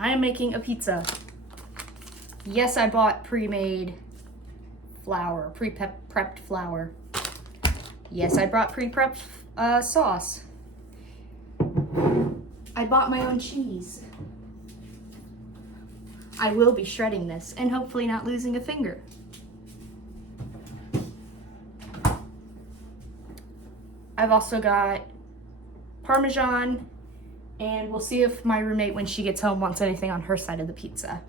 I am making a pizza. Yes, I bought pre-made flour, pre-prepped flour. Yes, I brought pre-prepped sauce. I bought my own cheese. I will be shredding this and hopefully not losing a finger. I've also got Parmesan, and we'll see if my roommate, when she gets home, wants anything on her side of the pizza.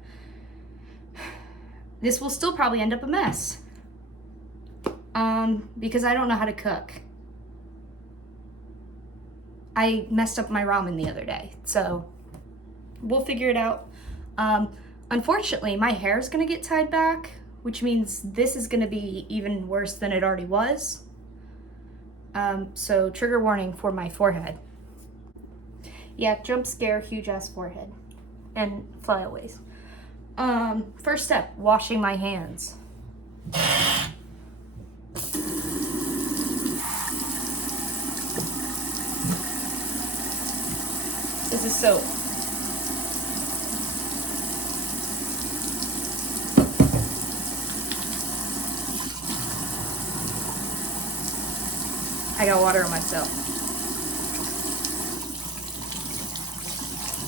This will still probably end up a mess, because I don't know how to cook. I messed up my ramen the other day, so we'll figure it out. Unfortunately, my hair is gonna get tied back, which means this is gonna be even worse than it already was. So trigger warning for my forehead. Yeah, jump scare, huge ass forehead and flyaways. First step, washing my hands. This is soap. I got water on myself.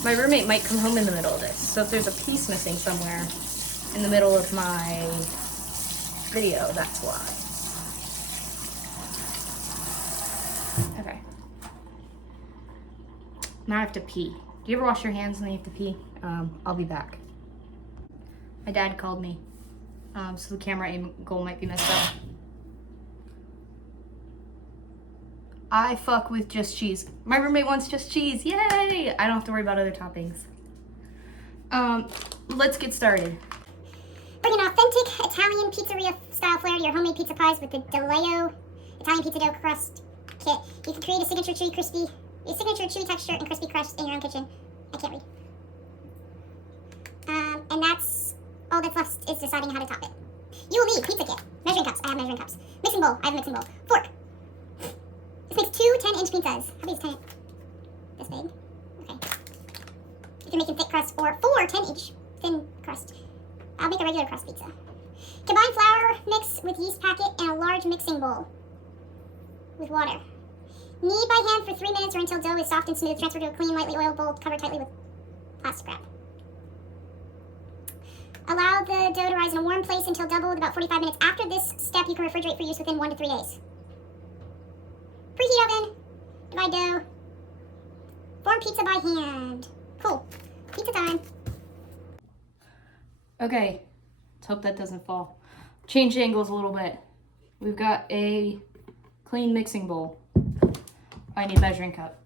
My roommate might come home in the middle of this, so if there's a piece missing somewhere in the middle of my video, that's why. Okay. Now I have to pee. Do you ever wash your hands and then you have to pee? I'll be back. My dad called me, so the camera angle might be messed up. I fuck with just cheese. My roommate wants just cheese. Yay! I don't have to worry about other toppings. Let's get started. Bring an authentic Italian pizzeria style flair to your homemade pizza pies with the DeLeo Italian pizza dough crust kit. You can create a signature chewy texture and crispy crust in your own kitchen. I can't read. And that's all that's left is deciding how to top it. You will need pizza kit, measuring cups. I have measuring cups. Mixing bowl. I have a mixing bowl. Fork. This makes 2 10-inch pizzas. How big is 10? This big? Okay. You can make a thick crust or 4 10-inch thin crust. I'll make a regular crust pizza. Combine flour mix with yeast packet and a large mixing bowl with water. Knead by hand for 3 minutes or until dough is soft and smooth. Transfer to a clean, lightly oiled bowl covered tightly with plastic wrap. Allow the dough to rise in a warm place until doubled about 45 minutes. After this step, you can refrigerate for use within 1 to 3 days. Preheat oven. Divide dough. Form pizza by hand. Cool. Pizza time. Okay, let's hope that doesn't fall. Change angles a little bit. We've got a clean mixing bowl. I need a measuring cup.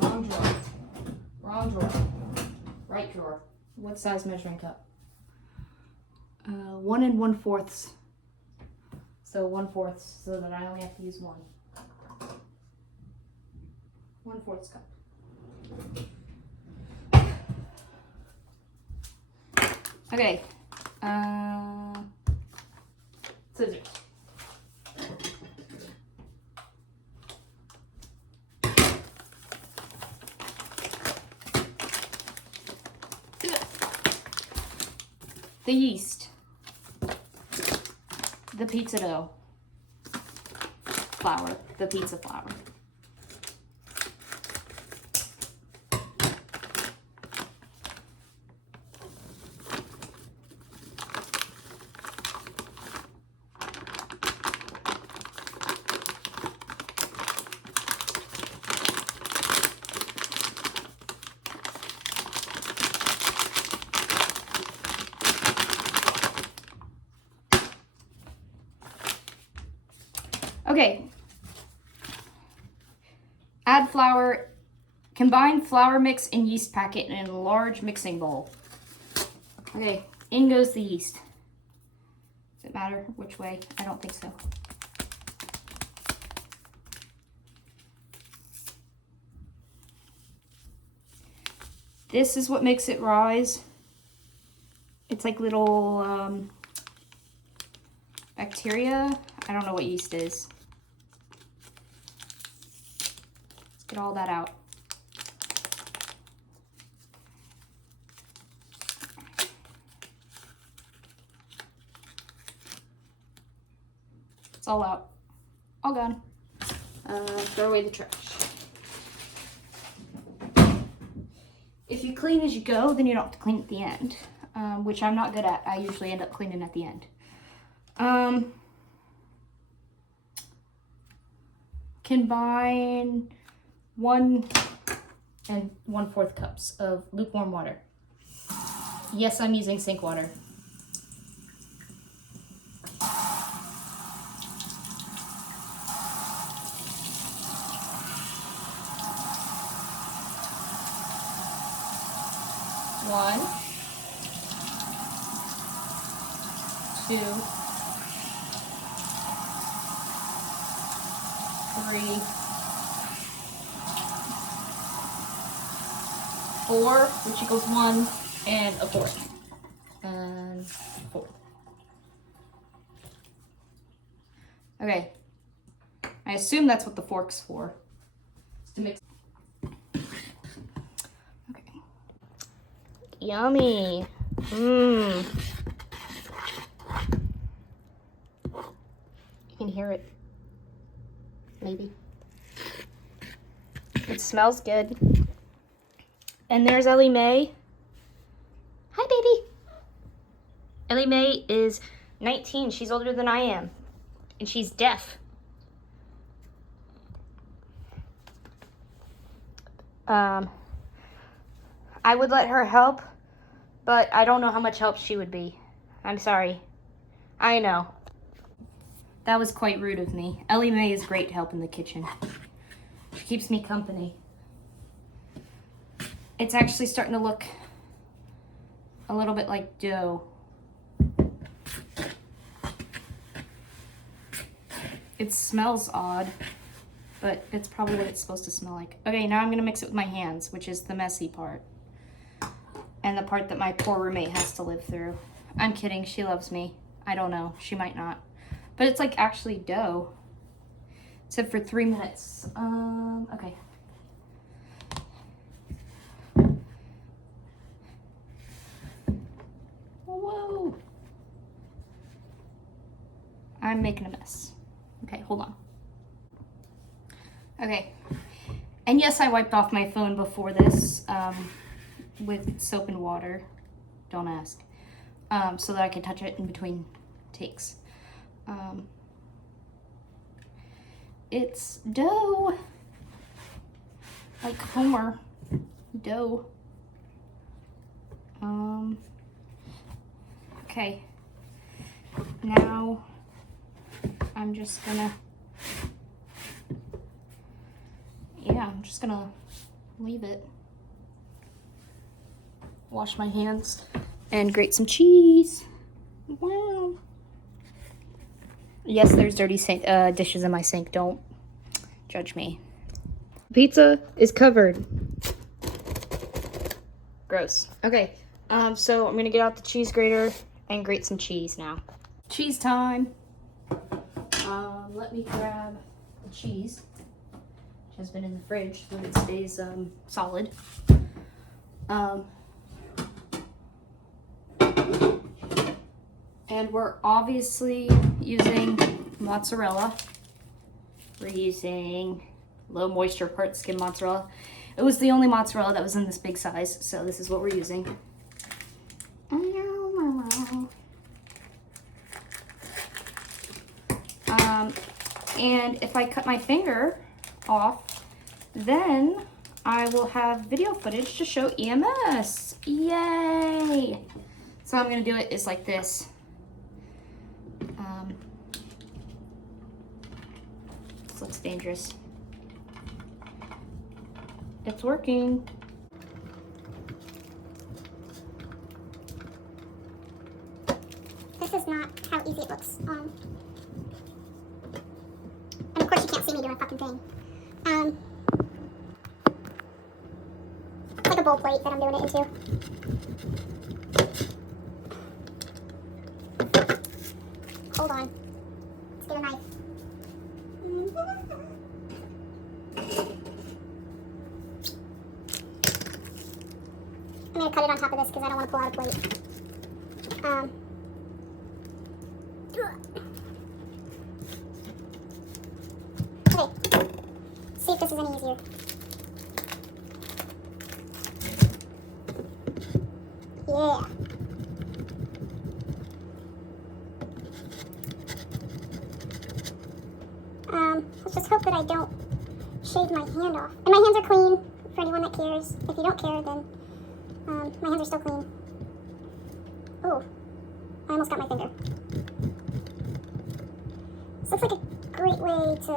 Wrong drawer. Wrong drawer. Right drawer. What size measuring cup? 1 1/4. So 1/4, so that I only have to use 1. 1/4 cup. Okay. Scissors. The yeast. The pizza dough. Flour. The pizza flour. Okay. Add flour. Combine flour mix and yeast packet in a large mixing bowl. Okay, in goes the yeast. Does it matter which way? I don't think so. This is what makes it rise. It's like little bacteria. I don't know what yeast is. Let's get all that out. It's all out. All gone. Throw away the trash. If you clean as you go, then you don't have to clean at the end, which I'm not good at. I usually end up cleaning at the end. Combine 1 1/4 cups of lukewarm water. Yes, I'm using sink water. One, 2, 3, 4, which equals 1 and a 4th. And 4. Okay. I assume that's what the fork's for. To mix. Okay. Yummy. Mmm. You can hear it. Maybe. It smells good. And there's Ellie Mae. Hi, baby. Ellie Mae is 19. She's older than I am. And she's deaf. I would let her help, but I don't know how much help she would be. I'm sorry. I know. That was quite rude of me. Ellie Mae is great help in the kitchen. She keeps me company. It's actually starting to look a little bit like dough. It smells odd, but it's probably what it's supposed to smell like. Okay, now I'm gonna mix it with my hands, which is the messy part. And the part that my poor roommate has to live through. I'm kidding, she loves me. I don't know, she might not. But it's like actually dough. It said for 3 minutes. Okay. Whoa. I'm making a mess. Okay, hold on. Okay. And yes, I wiped off my phone before this with soap and water. Don't ask. So that I could touch it in between takes. It's dough. Like Homer. Dough. Okay. Now I'm just gonna, I'm just gonna leave it. Wash my hands and grate some cheese. Wow. Yes, there's dirty dishes in my sink. Don't judge me. Pizza is covered. Gross. Okay, so I'm gonna get out the cheese grater and grate some cheese now. Cheese time. Let me grab the cheese, which has been in the fridge so it stays solid. And we're obviously using mozzarella. We're using low moisture part skim mozzarella. It was the only mozzarella that was in this big size, so this is what we're using. And if I cut my finger off, then I will have video footage to show EMS. Yay! So I'm gonna do it is like this. This looks dangerous. It's working. This is not how easy it looks. And of course you can't see me doing a fucking thing. It's like a bowl plate that I'm doing it into. Hold on. Let's get a knife. I'm gonna cut it on top of this because I don't want to pull out a plate. if this is any easier. Yeah. Let's just hope that I don't shave my hand off. And my hands are clean, for anyone that cares. If you don't care, then my hands are still clean. Oh, I almost got my finger. This looks like a great way to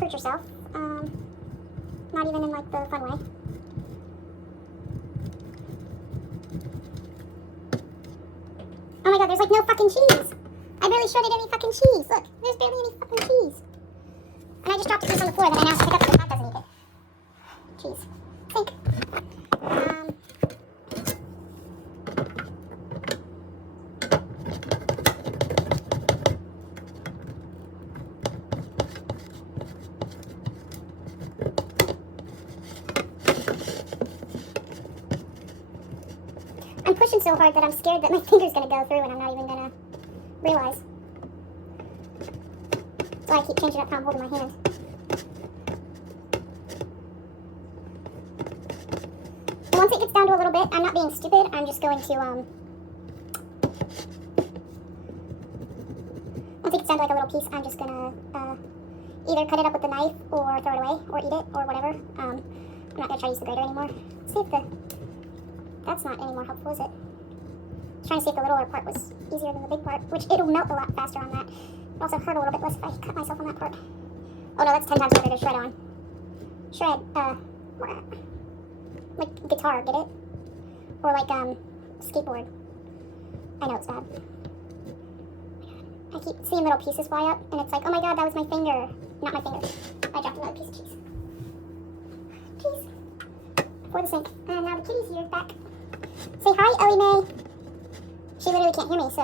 hurt yourself. Not even in like the fun way. Oh my god, there's like no fucking cheese. I barely shredded any fucking cheese. Look, there's barely any fucking cheese. And I just dropped a piece on the floor that I now have to pick up because the cat doesn't eat it. Cheese. Think. I'm pushing so hard that I'm scared that my finger's gonna go through and I'm not even gonna realize. So I keep changing up how I'm holding my hand. And once it gets down to a little bit, I'm not being stupid, I'm just going to, once it gets down to like a little piece, I'm just gonna, either cut it up with the knife or throw it away or eat it or whatever. I'm not gonna try to use the grater anymore. Let's see if that's not any more helpful, is it? I was trying to see if the littler part was easier than the big part, which it'll melt a lot faster on that. It also hurt a little bit less if I cut myself on that part. Oh no, that's 10 times harder to shred on. Shred, like guitar, get it? Or like, skateboard. I know it's bad. I keep seeing little pieces fly up, and it's like, oh my god, that was my finger. Not my finger. I dropped another piece of cheese. Cheese. For the sink. And now the kitty's here, back. Say hi, Ellie Mae. She literally can't hear me, so,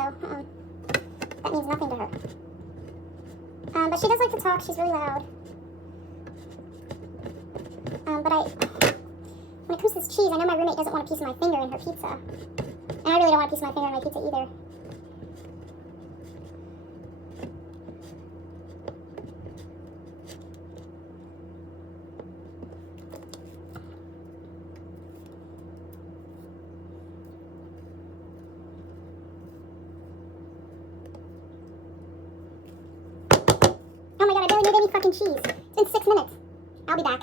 that means nothing to her. But she does like to talk, she's really loud. But when it comes to this cheese, I know my roommate doesn't want a piece of my finger in her pizza. And I really don't want a piece of my finger in my pizza either. Oh my god, I barely made any fucking cheese. It's been 6 minutes. I'll be back.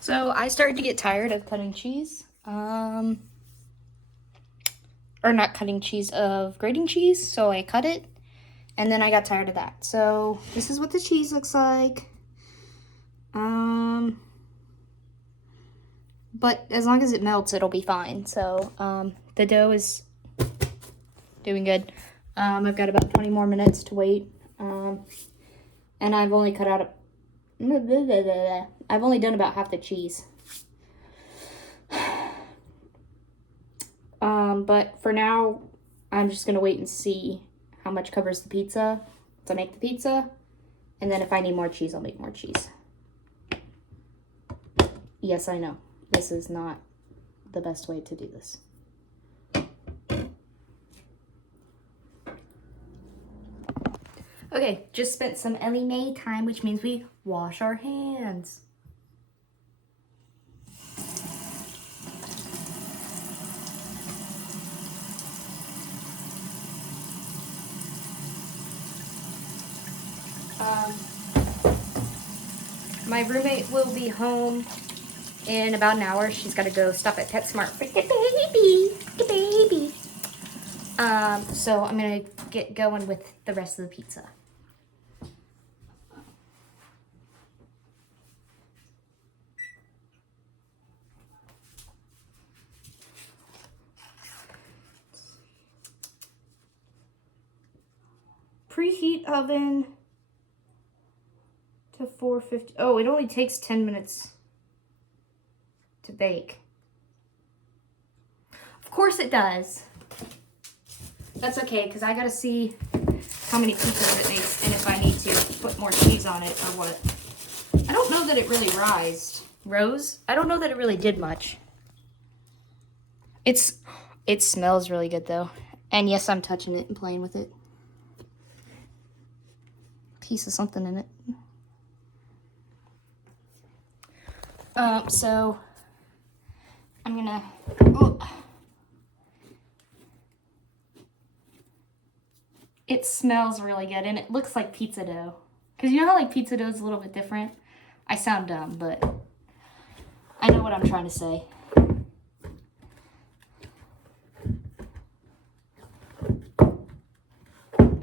So I started to get tired of cutting cheese. Or not cutting cheese, of grating cheese. So I cut it. And then I got tired of that. So this is what the cheese looks like. But as long as it melts, it'll be fine. So the dough is doing good. I've got about 20 more minutes to wait. And I've only cut out I've only done about half the cheese. But for now, I'm just gonna wait and see how much covers the pizza to make the pizza. And then if I need more cheese, I'll make more cheese. Yes, I know. This is not the best way to do this. Okay, just spent some Ellie Mae time, which means we wash our hands. My roommate will be home in about an hour. She's got to go stop at PetSmart for the baby. So I'm gonna get going with the rest of the pizza. Preheat oven to 450. Oh, it only takes 10 minutes to bake. Of course it does. That's okay, because I gotta see how many pizzas it makes and if I need to put more cheese on it or what. I don't know that it really rose. I don't know that it really did much. It smells really good though. And yes, I'm touching it and playing with it. Piece of something in it. So I'm gonna. Oh. It smells really good, and it looks like pizza dough. Cause you know how like pizza dough is a little bit different. I sound dumb, but I know what I'm trying to say.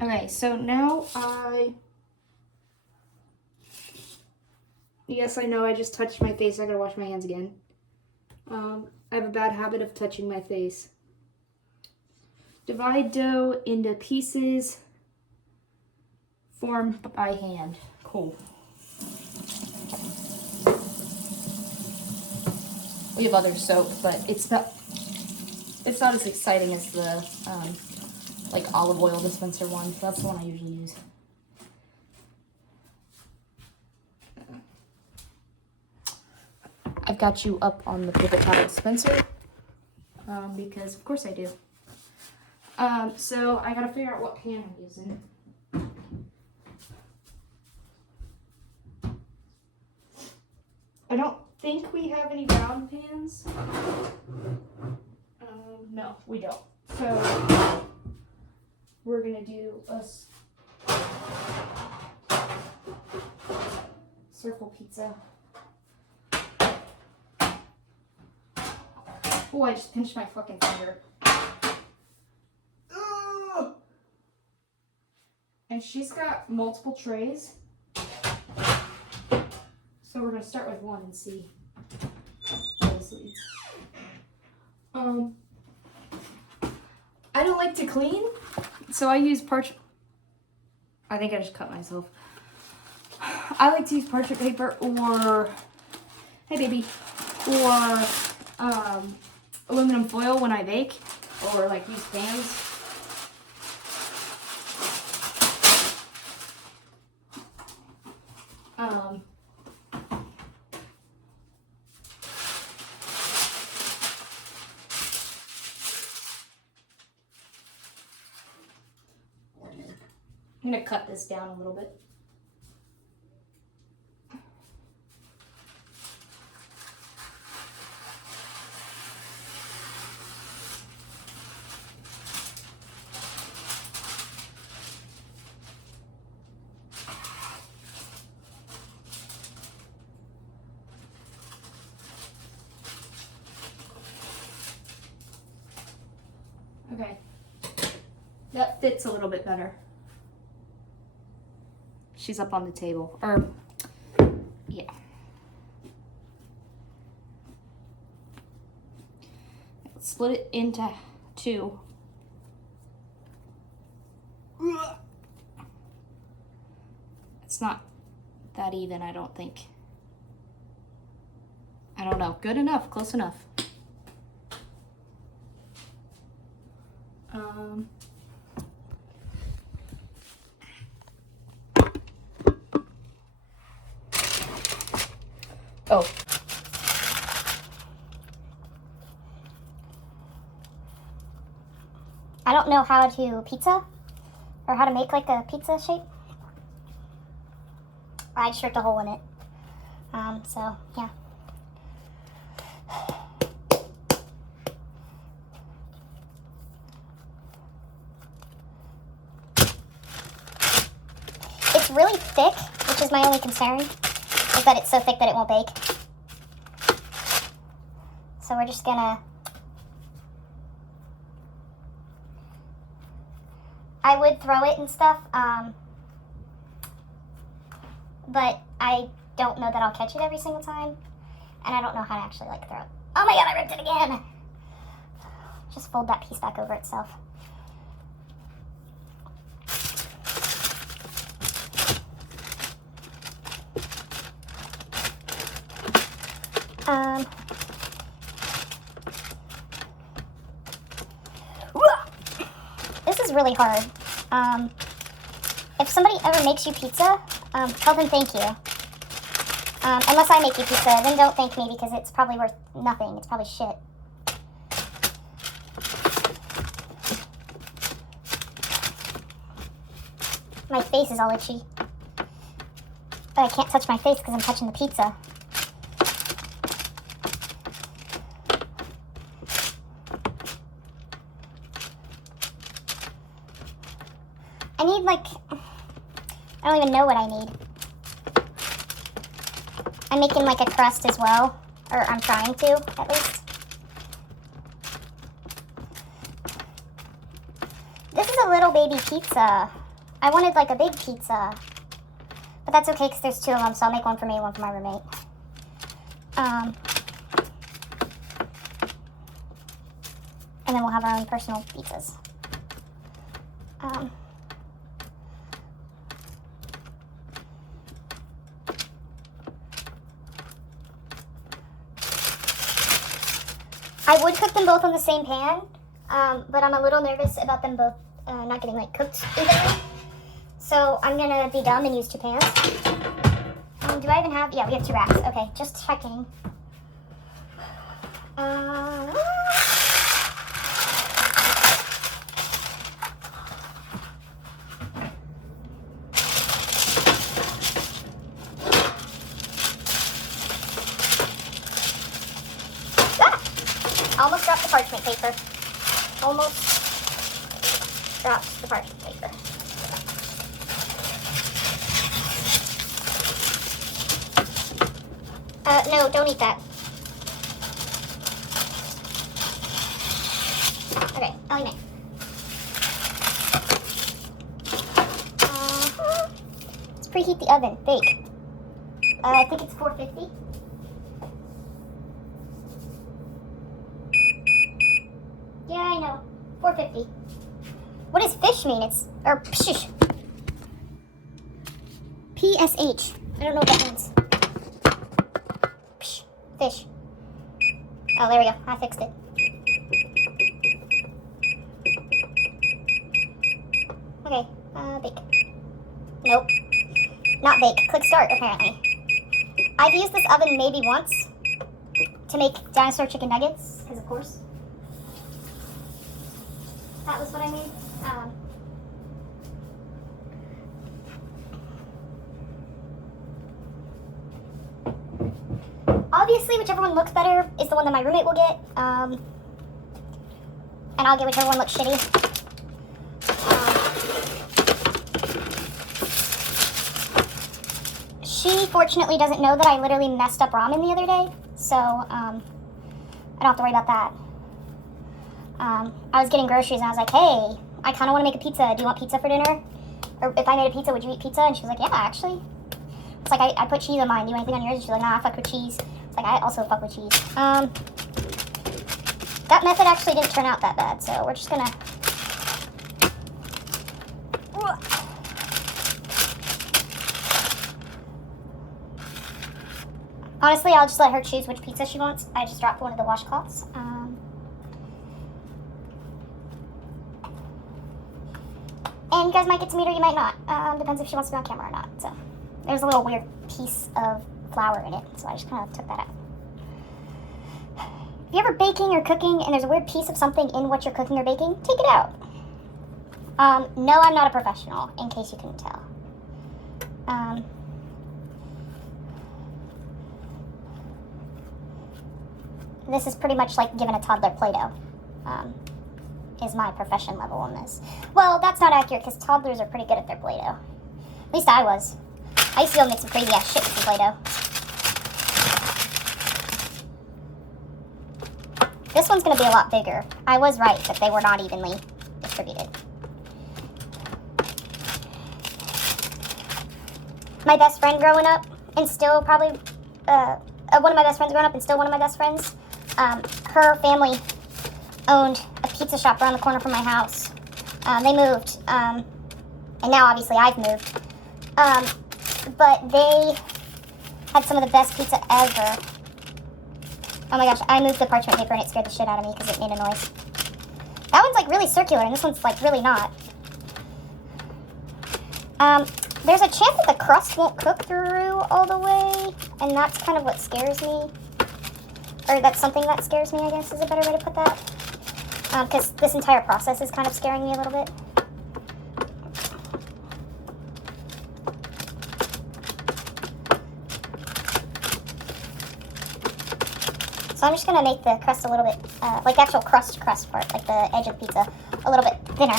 Okay, so now yes, I know I just touched my face. I gotta wash my hands again. I have a bad habit of touching my face. Divide dough into pieces. Form by hand. Cool. We have other soap, but it's not as exciting as the like olive oil dispenser one. That's the one I usually use. I've got you up on the paper towel dispenser because of course I do. So I gotta figure out what pan I'm using. I don't think we have any round pans. No, we don't. So we're gonna do a circle pizza. Oh, I just pinched my fucking finger. Ugh. And she's got multiple trays. So we're gonna start with one and see where this leads. I don't like to clean, so I use parchment. I think I just cut myself. I like to use parchment paper or, hey baby, or aluminum foil when I bake, or like use pans. I'm gonna cut this down a little bit. Okay, that fits a little bit better. She's up on the table, or yeah. Let's split it into two. It's not that even, I don't think. I don't know. Good enough, close enough. Oh. I don't know how to do pizza or how to make like a pizza shape. I just ripped a hole in it. So yeah. It's really thick, which is my only concern, is that it's so thick that it won't bake. So we're just gonna, I would throw it and stuff, but I don't know that I'll catch it every single time, and I don't know how to actually like throw it. Oh my god, I ripped it again! Just fold that piece back over itself. This is really hard. If somebody ever makes you pizza, tell them thank you. Unless I make you pizza, then don't thank me because it's probably worth nothing. It's probably shit. My face is all itchy. But I can't touch my face because I'm touching the pizza. like, I don't even know what I need. I'm making like a crust as well, or I'm trying to, at least. This is a little baby pizza. I wanted like a big pizza, but that's okay because there's 2 of them, so I'll make one for me, one for my roommate. And then we'll have our own personal pizzas. I would cook them both on the same pan, but I'm a little nervous about them both not getting like cooked evenly. So I'm gonna be dumb and use 2 pans. Do I even have? Yeah, we have 2 racks. Okay, just checking. Almost dropped the parchment paper. Almost dropped the parchment paper. No, don't eat that. Okay, I'll eat it. Let's preheat the oven. Bake. I think it's 450. Yeah, I know. 450. What does fish mean? It's, or psh. PSH. I don't know what that means. Psh. Fish. Oh, there we go. I fixed it. Okay, bake. Nope. Not bake. Click start, apparently. I've used this oven maybe once to make dinosaur chicken nuggets, because of course. That was what I made. Obviously, whichever one looks better is the one that my roommate will get. And I'll get whichever one looks shitty. She fortunately doesn't know that I literally messed up ramen the other day, so I don't have to worry about that. I was getting groceries and I was like, hey, I kind of want to make a pizza. Do you want pizza for dinner? Or if I made a pizza, would you eat pizza? And she was like, yeah, actually. It's like, I put cheese on mine. Do you want anything on yours? And she's like, nah, I fuck with cheese. It's like, I also fuck with cheese. That method actually didn't turn out that bad, so we're just gonna... Honestly, I'll just let her choose which pizza she wants. I just dropped one of the washcloths. And you guys might get to meet her, you might not. Depends if she wants to be on camera or not. So there's a little weird piece of flour in it, so I just kind of took that out. If you're ever baking or cooking and there's a weird piece of something in what you're cooking or baking, take it out. No, I'm not a professional, in case you couldn't tell. This is pretty much like giving a toddler Play-Doh. Is my profession level on this. Well, that's not accurate because toddlers are pretty good at their Play-Doh. At least I was. I used to go make some crazy ass shit with some Play-Doh. This one's gonna be a lot bigger. I was right that they were not evenly distributed. My best friend growing up, and still probably, one of my best friends growing up and still one of my best friends, her family owned a pizza shop around the corner from my house. They moved, and now obviously I've moved. But they had some of the best pizza ever. Oh my gosh, I moved the parchment paper and it scared the shit out of me because it made a noise. That one's like really circular and this one's like really not. There's a chance that the crust won't cook through all the way, and that's kind of what scares me. Or that's something that scares me, I guess, is a better way to put that. Because this entire process is kind of scaring me a little bit. So I'm just going to make the crust a little bit, like the actual crust part, like the edge of the pizza, a little bit thinner.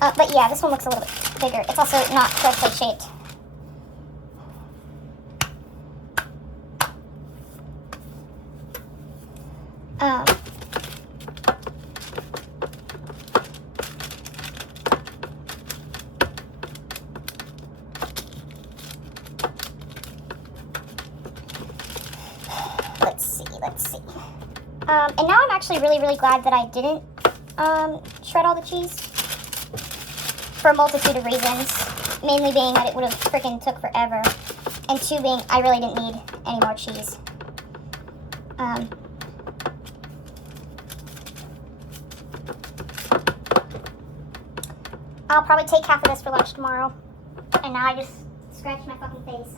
But yeah, this one looks a little bit bigger. It's also not correctly shaped. Let's see. And now I'm actually really, really glad that I didn't shred all the cheese for a multitude of reasons. Mainly being that it would have freaking took forever, and two being I really didn't need any more cheese. I'll probably take half of this for lunch tomorrow, and now I just scratch my fucking face.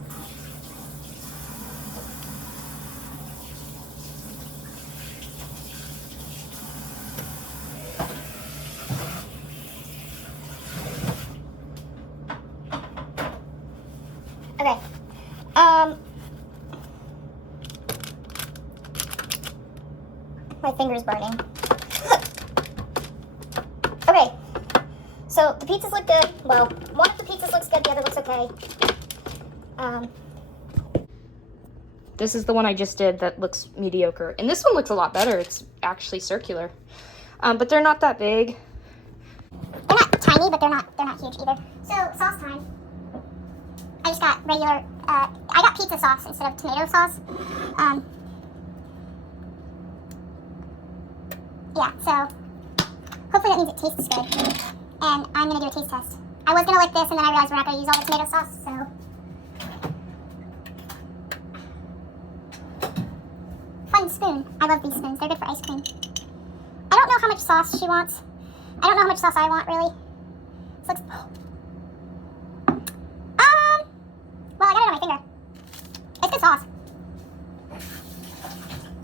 Okay. My finger's burning. Okay. So the pizzas look good. Well, one of the pizzas looks good, the other looks okay. This is the one I just did that looks mediocre. And this one looks a lot better. It's actually circular. But they're not that big. They're not tiny, but they're not huge either. So sauce time. I just got regular, I got pizza sauce instead of tomato sauce. Yeah, so hopefully that means it tastes good. And I'm gonna do a taste test. I was gonna lick this, and then I realized we're not gonna use all the tomato sauce, so. Fun spoon. I love these spoons. They're good for ice cream. I don't know how much sauce she wants. I don't know how much sauce I want, really. This looks. Well, I got it on my finger. It's good sauce.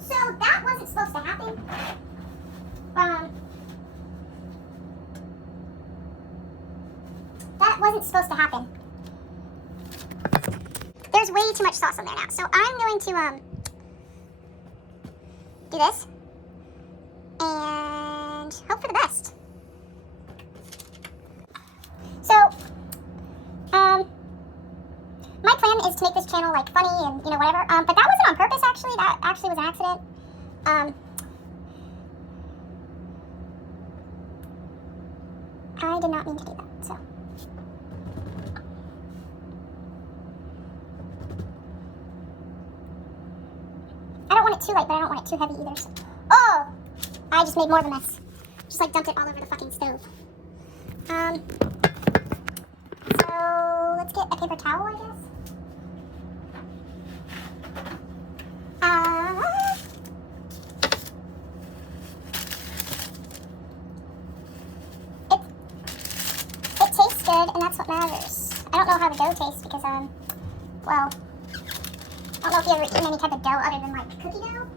So that wasn't supposed to happen. That wasn't supposed to happen. There's way too much sauce on there now. So I'm going to do this and hope for the best. So my plan is to make this channel like funny and whatever. But that wasn't on purpose actually. That actually was an accident. I did not mean to do that. So. I don't want it too light, but I don't want it too heavy either. So. Oh! I just made more of a mess. Just like dumped it all over the fucking stove. So let's get a paper towel, I guess. It tastes good, and that's what matters. I don't know how the dough tastes because, well, I don't know if you've ever eaten any type of dough other than like cookie dough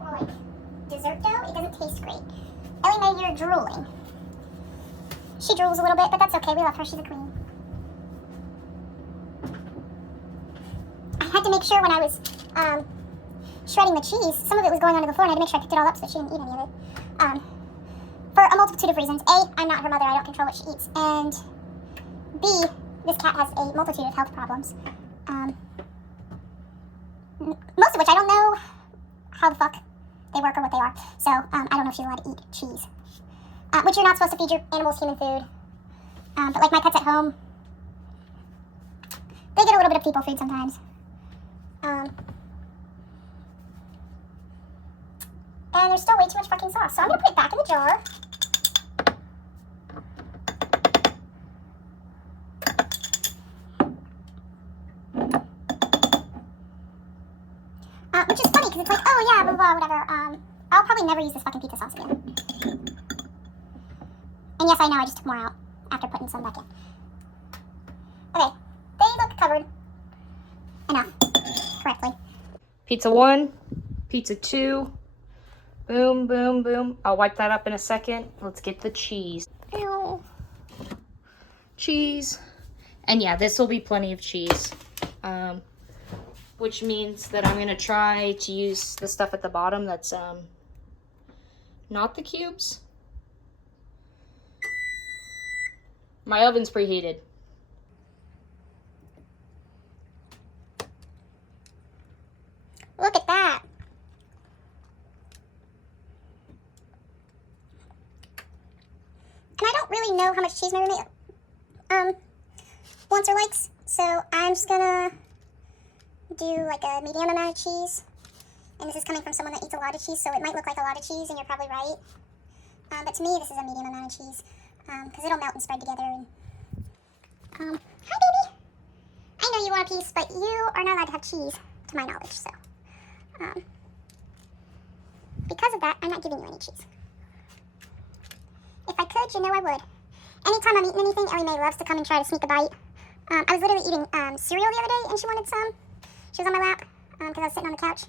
or like dessert dough. It doesn't taste great. Ellie Mae, you're drooling. She drools a little bit, but that's okay. We love her. She's a queen. I had to make sure when I was shredding the cheese, some of it was going onto the floor, and I had to make sure I picked it all up so that she didn't eat any of it. For a multitude of reasons. A, I'm not her mother. I don't control what she eats. And B, this cat has a multitude of health problems. Most of which I don't know how the fuck they work or what they are. So I don't know if she's allowed to eat cheese. Which you're not supposed to feed your animals human food. But like my pets at home, they get a little bit of people food sometimes. And there's still way too much fucking sauce. So I'm going to put it back in the jar. Which is funny because it's like, oh yeah, blah, blah, blah, whatever. I'll probably never use this fucking pizza sauce again. And yes, I know, I just took more out after putting some back in. Okay, they look covered enough correctly. Pizza 1, pizza 2. Boom, boom, boom. I'll wipe that up in a second. Let's get the cheese. Ew. Cheese. And yeah, this will be plenty of cheese. Which means that I'm going to try to use the stuff at the bottom that's not the cubes. My oven's preheated. Look at that. And I don't really know how much cheese my roommate wants or likes, so I'm just gonna do like a medium amount of cheese. And this is coming from someone that eats a lot of cheese, so it might look like a lot of cheese, and you're probably right. But to me, this is a medium amount of cheese, because it'll melt and spread together. And, hi, baby. I know you want a piece, but you are not allowed to have cheese, to my knowledge, so. Because of that, I'm not giving you any cheese. If I could, you know I would. Anytime I'm eating anything, Ellie Mae loves to come and try to sneak a bite. I was literally eating cereal the other day, and she wanted some. She was on my lap, because I was sitting on the couch.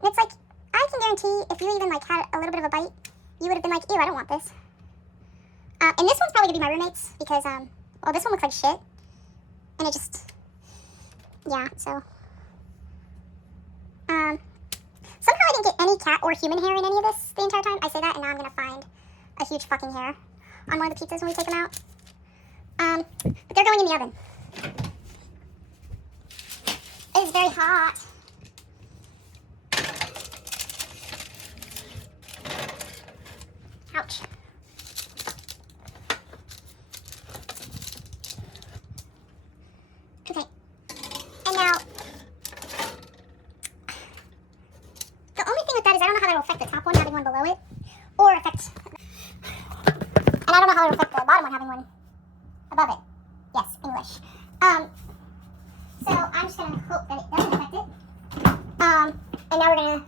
And it's like, I can guarantee if you even like had a little bit of a bite, you would have been like, ew, I don't want this. And this one's probably gonna be my roommate's, because, well, this one looks like shit. And it just, yeah, so. Somehow I didn't get any cat or human hair in any of this the entire time. I say that, and now I'm gonna find a huge fucking hair on one of the pizzas when we take them out. But they're going in the oven. It is very hot. Ouch. Okay. And now, the only thing with that is I don't know how that will affect the top one having one below it, or affect, and I don't know how it will affect the bottom one having one above it. Yes, English. So I'm just gonna hope that it doesn't affect it. And now we're gonna,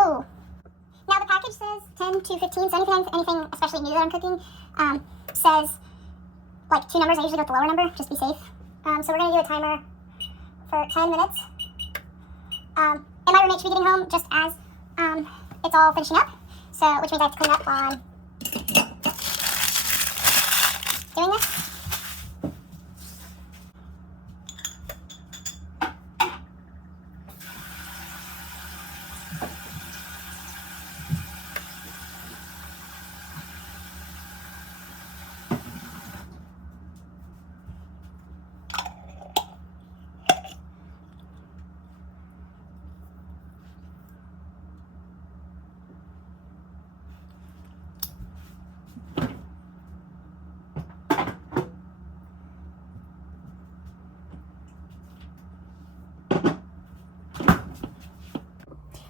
ooh. Now the package says 10 to 15, so anything especially new that I'm cooking, says like 2 numbers. I usually go with the lower number, just to be safe. So we're gonna do a timer for 10 minutes. And my roommate should be getting home just as it's all finishing up, so which means I have to clean up while I'm doing this.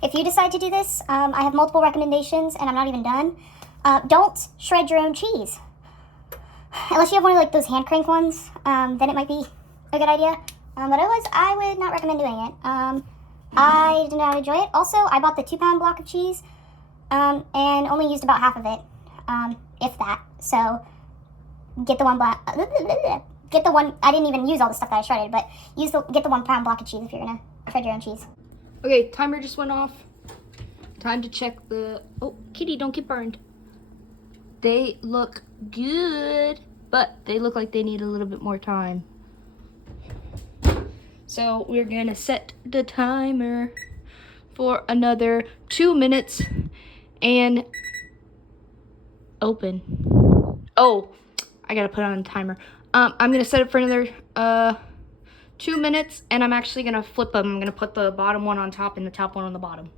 If you decide to do this, I have multiple recommendations, and I'm not even done. Don't shred your own cheese. Unless you have one of like those hand crank ones, then it might be a good idea. But otherwise, I would not recommend doing it. I did not enjoy it. Also, I bought the 2-pound block of cheese, and only used about half of it, if that. So, get the one block. Get the one. I didn't even use all the stuff that I shredded, but get the 1-pound block of cheese if you're gonna shred your own cheese. Okay, timer just went off. Time to check the... Oh, kitty, don't get burned. They look good, but they look like they need a little bit more time. So we're gonna set the timer for another 2 minutes and open. Oh, I gotta put on the timer. I'm gonna set it for another 2 minutes, and I'm actually gonna flip them. I'm gonna put the bottom one on top and the top one on the bottom.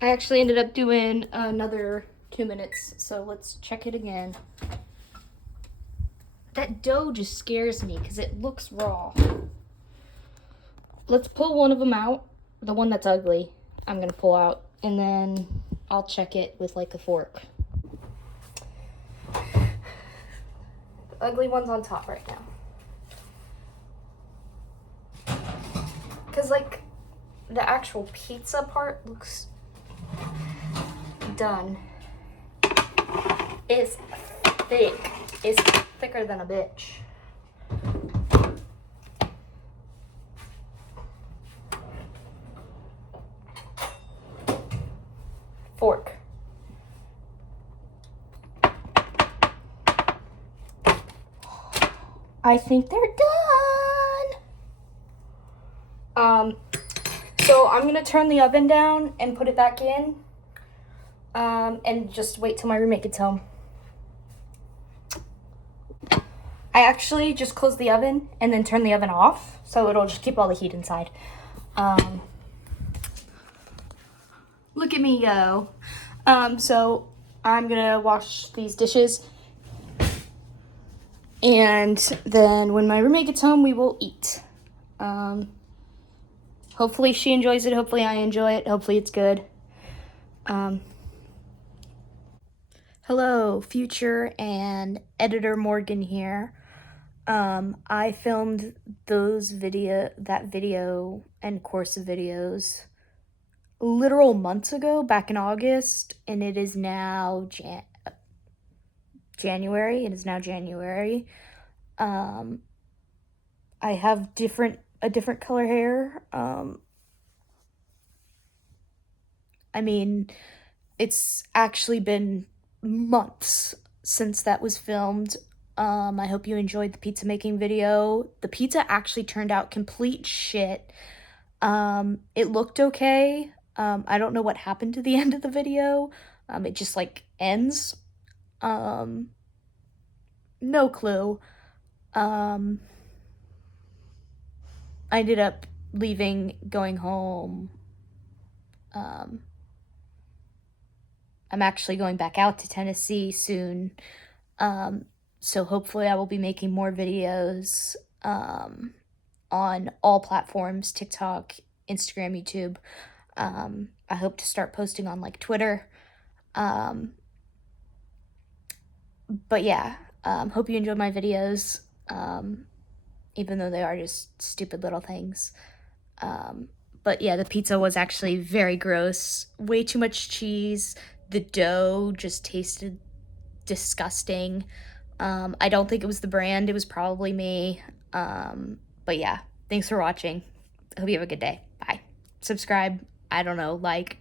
I actually ended up doing another 2 minutes, so let's check it again. That dough just scares me because it looks raw. Let's pull one of them out, the one that's ugly. I'm gonna pull out, and then I'll check it with like a fork. The ugly one's on top right now. Because, like, the actual pizza part looks done. It's thick. It's thicker than a bitch. Fork. I think they're done. So I'm gonna turn the oven down and put it back in, and just wait till my roommate gets home. I actually just closed the oven and then turned the oven off, so it'll just keep all the heat inside. Look at me go. So I'm gonna wash these dishes, and then when my roommate gets home, we will eat. Hopefully she enjoys it. Hopefully I enjoy it. Hopefully it's good. Hello, future and editor Morgan here. I filmed that video and course of videos literal months ago, back in August, and it is now January. It is now January. I have a different color hair. I mean, it's actually been months since that was filmed. I hope you enjoyed the pizza making video. The pizza actually turned out complete shit. It looked okay. I don't know what happened to the end of the video. It just like ends. No clue. I ended up leaving, going home. I'm actually going back out to Tennessee soon. So hopefully I will be making more videos on all platforms, TikTok, Instagram, YouTube. I hope to start posting on like Twitter. But yeah, hope you enjoyed my videos, even though they are just stupid little things. But yeah, the pizza was actually very gross. Way too much cheese. The dough just tasted disgusting. I don't think it was the brand. It was probably me. But yeah, thanks for watching. Hope you have a good day. Bye. Subscribe. I don't know, like.